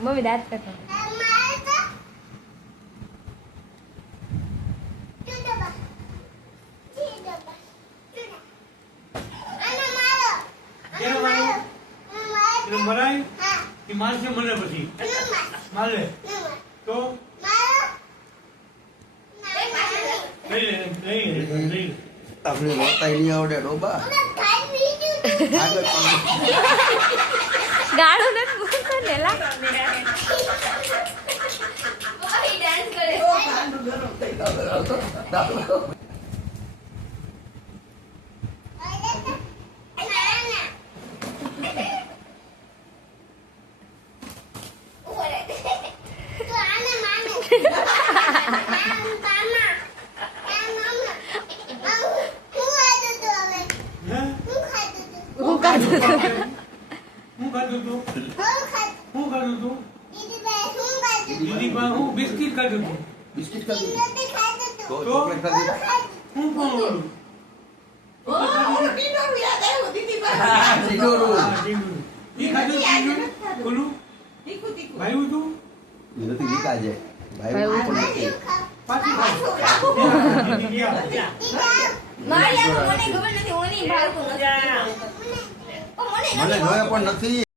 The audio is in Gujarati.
મમ્મી દાંત કરતો મરાય કે મારશે મને પછી મારે તો આપણે રોતા નહીં આવડે ડોબા ગાળો નથી મૂકતો નેલા ડાન્સ કરે બિસ્કિટ ખાધું તું બિસ્કિટ ખાધું તો તો? ચોકલેટ ખાધી હું કોણ ટીડોરું. ઈ ખાધું તીખું? ઓલું ભાઈ તું એ નથી વિકા છે ભાઈ ભાઈ પણ નથી. પાછું ખાધું. મારી મને ખબર નથી ઓની ભાવ નથી મને જોયા પણ નથી.